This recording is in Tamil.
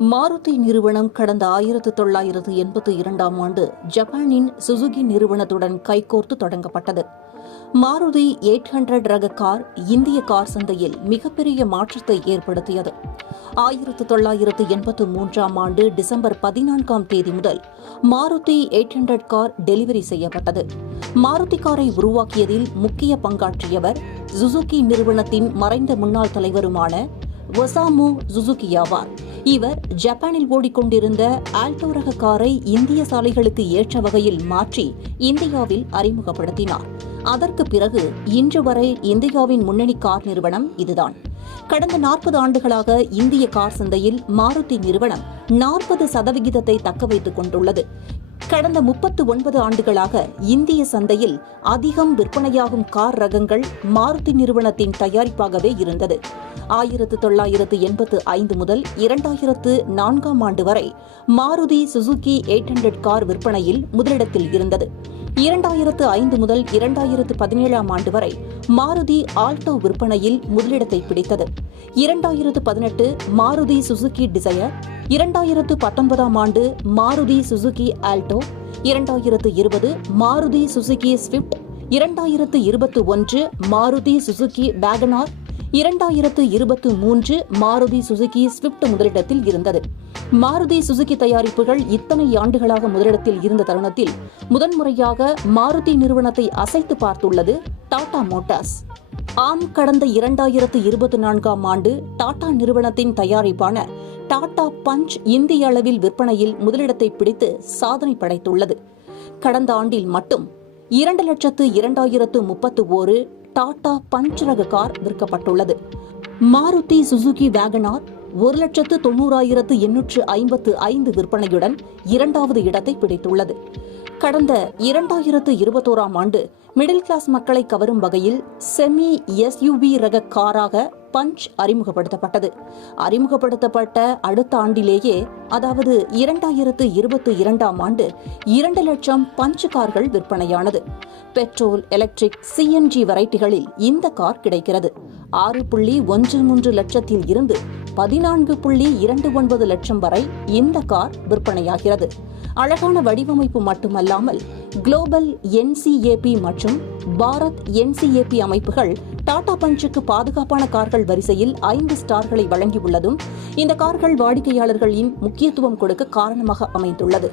மாருதி நிறுவனம் கடந்த 1982ஆம் ஆண்டு ஜப்பானின் சுசுகி நிறுவனத்துடன் கைகோர்த்து தொடங்கப்பட்டது. மாருதி 800 ரக கார் இந்திய கார் சந்தையில் மிகப்பெரிய மாற்றத்தை ஏற்படுத்தியது. 1983ஆம் ஆண்டு டிசம்பர் 14ஆம் தேதி முதல் மாருதி 800 கார் டெலிவரி செய்யப்பட்டது. மாருதி காரை உருவாக்கியதில் முக்கிய பங்காற்றியவர் சுசுகி நிறுவனத்தின் மறைந்த முன்னாள் தலைவருமான ஒசாமு சுசுகி ஆவார். இவர் ஜப்பானில் ஓடிக்கொண்டிருந்த ஆல்டோ ரக காரை இந்திய சாலைகளுக்கு ஏற்ற வகையில் மாற்றி இந்தியாவில் அறிமுகப்படுத்தினார். அதற்கு பிறகு இன்று வரை இந்தியாவின் முன்னணி கார் நிறுவனம் இதுதான். கடந்த 40 ஆண்டுகளாக இந்திய கார் சந்தையில் மாருதி நிறுவனம் 40% தக்க வைத்துக் கொண்டுள்ளது. கடந்த 39 ஆண்டுகளாக இந்திய சந்தையில் அதிகம் விற்பனையாகும் கார் ரகங்கள் மாருதி நிறுவனத்தின் தயாரிப்பாகவே இருந்தது. 1985 முதல் 2004ஆம் ஆண்டு வரை மாருதி சுசுகி 800 கார் விற்பனையில் முதலிடத்தில் இருந்தது. 2005 முதல் 2017ஆம் ஆண்டு வரை மாருதி ஆல்டோ விற்பனையில் முதலிடத்தை பிடித்தது. 2018 மாருதி சுசுகி டிசையர், 2019ஆம் ஆண்டு Maruti Suzuki Alto, 2020 Maruti Suzuki Swift, 2021 Maruti Suzuki Wagon R, 2023 Maruti Suzuki Swift முதலிடத்தில் இருந்தது. மாருதி சுசுகி தயாரிப்புகள் இத்தனை ஆண்டுகளாக முதலிடத்தில் இருந்த தருணத்தில் முதன்முறையாக மாருதி நிறுவனத்தை அசைத்து பார்த்துள்ளது டாடா மோட்டார்ஸ். கடந்த 2024ஆம் ஆண்டு டாடா நிறுவனத்தின் தயாரிப்பான டாடா பஞ்ச் இந்திய அளவில் விற்பனையில் முதலிடத்தை பிடித்து சாதனை படைத்துள்ளது. கடந்த ஆண்டில் மட்டும் 2,02,031 டாடா பஞ்ச் ரக கார் விற்கப்பட்டுள்ளது. மாருதி சுசுகி வேகனார் 1,90,855 விற்பனையுடன் 2வது இடத்தை பிடித்துள்ளது. கடந்த 2021ஆம் ஆண்டு மிடில் கிளாஸ் மக்களை கவரும் வகையில் செமி எஸ்யூவி ரக காராக பஞ்ச் அறிமுகப்படுத்தப்பட்டது. அறிமுகப்படுத்தப்பட்ட அடுத்த ஆண்டிலேயே, அதாவது 2022ஆம் ஆண்டு 2 லட்சம் பஞ்ச் கார்கள் விற்பனையானது. பெட்ரோல், எலக்ட்ரிக், சிஎன்ஜி வெரைட்டிகளில் இந்த கார் கிடைக்கிறது. 6.13 லட்சத்தில் இருந்து 14.29 லட்சம் வரை இந்த கார் விற்பனையாகிறது. அழகான வடிவமைப்பு மட்டுமல்லாமல் குளோபல் என்சிஏபி மற்றும் பாரத் என்சிஏபி அமைப்புகள் டாடா பஞ்சுக்கு பாதுகாப்பான கார்கள் வரிசையில் 5 ஸ்டார்களை வழங்கியுள்ளதும் இந்த கார்கள் வாடிக்கையாளர்களின் முக்கியத்துவம் கொடுக்க காரணமாக அமைந்துள்ளது.